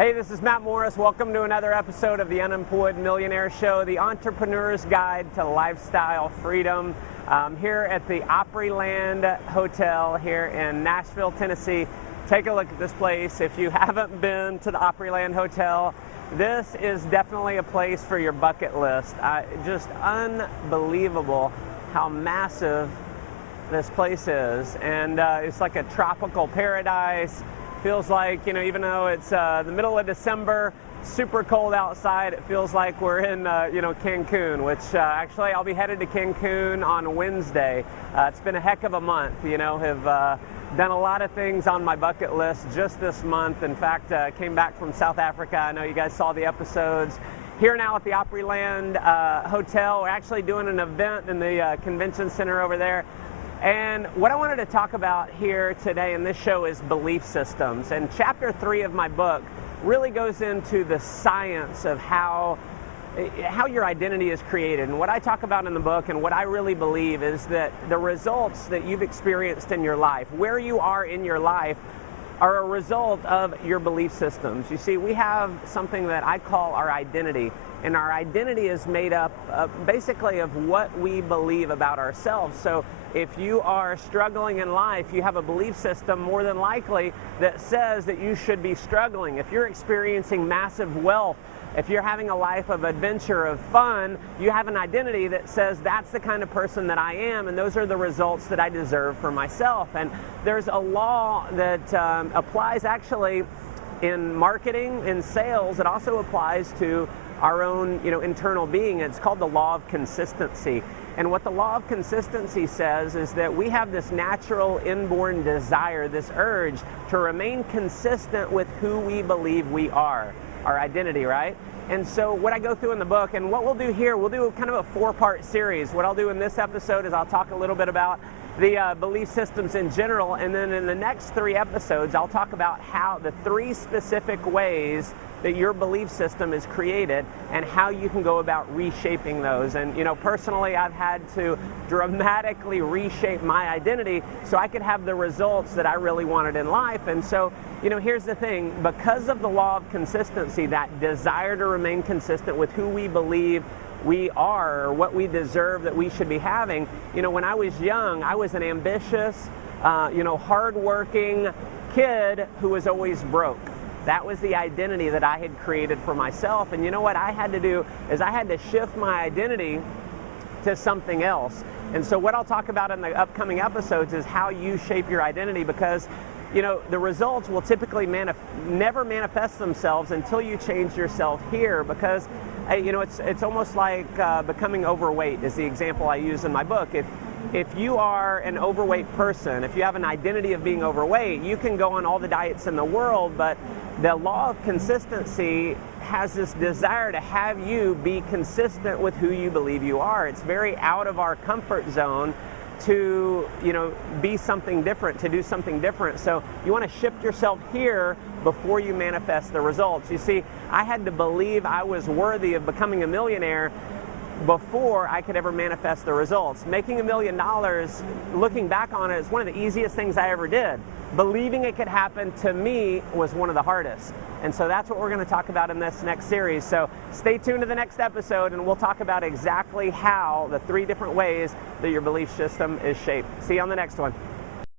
Hey, this is Matt Morris. Welcome to another episode of the Unemployed Millionaire Show, the entrepreneur's guide to lifestyle freedom. Here at the Opryland Hotel here in Nashville, Tennessee. Take a look at this place. If you haven't been to the Opryland Hotel, this is definitely a place for your bucket list. Just unbelievable how massive this place is. And it's like a tropical paradise. Feels like, even though it's the middle of December, super cold outside, it feels like we're in, Cancun, which actually I'll be headed to Cancun on Wednesday. It's been a heck of a month, have done a lot of things on my bucket list just this month. In fact, came back from South Africa. I know you guys saw the episodes. Here now at the Opryland Hotel, we're actually doing an event in the convention center over there. And what I wanted to talk about here today in this show is belief systems. And chapter 3 of my book really goes into the science of how your identity is created. And what I talk about in the book and what I really believe is that the results that you've experienced in your life, where you are in your life, are a result of your belief systems. You see, we have something that I call our identity. And our identity is made up basically of what we believe about ourselves. So if you are struggling in life, you have a belief system more than likely that says that you should be struggling. If you're experiencing massive wealth, if you're having a life of adventure, of fun, you have an identity that says that's the kind of person that I am, and those are the results that I deserve for myself. And there's a law that applies actually in marketing, in sales. It also applies to our own internal being. It's called the law of consistency. And what the law of consistency says is that we have this natural inborn desire, this urge to remain consistent with who we believe we are, our identity, right? And so what I go through in the book, and what we'll do here, we'll do kind of a 4-part series. What I'll do in this episode is I'll talk a little bit about the belief systems in general, and then in the next 3 episodes, I'll talk about how the 3 specific ways that your belief system is created and how you can go about reshaping those. And personally, I've had to dramatically reshape my identity so I could have the results that I really wanted in life. And so, here's the thing, because of the law of consistency, that desire to remain consistent with who we believe we are, or what we deserve that we should be having. When I was young, I was an ambitious, hardworking kid who was always broke. That was the identity that I had created for myself. And what I had to do is I had to shift my identity to something else. And so what I'll talk about in the upcoming episodes is how you shape your identity, because the results will typically never manifest themselves until you change yourself here, because it's almost like becoming overweight is the example I use in my book. If you are an overweight person, if you have an identity of being overweight, you can go on all the diets in the world, but the law of consistency has this desire to have you be consistent with who you believe you are. It's very out of our comfort zone to be something different, to do something different. So you want to shift yourself here before you manifest the results. You see, I had to believe I was worthy of becoming a millionaire before I could ever manifest the results. Making $1 million, looking back on it, is one of the easiest things I ever did. Believing it could happen to me was one of the hardest. And so that's what we're going to talk about in this next series. So stay tuned to the next episode, and we'll talk about exactly how the 3 different ways that your belief system is shaped. See you on the next one.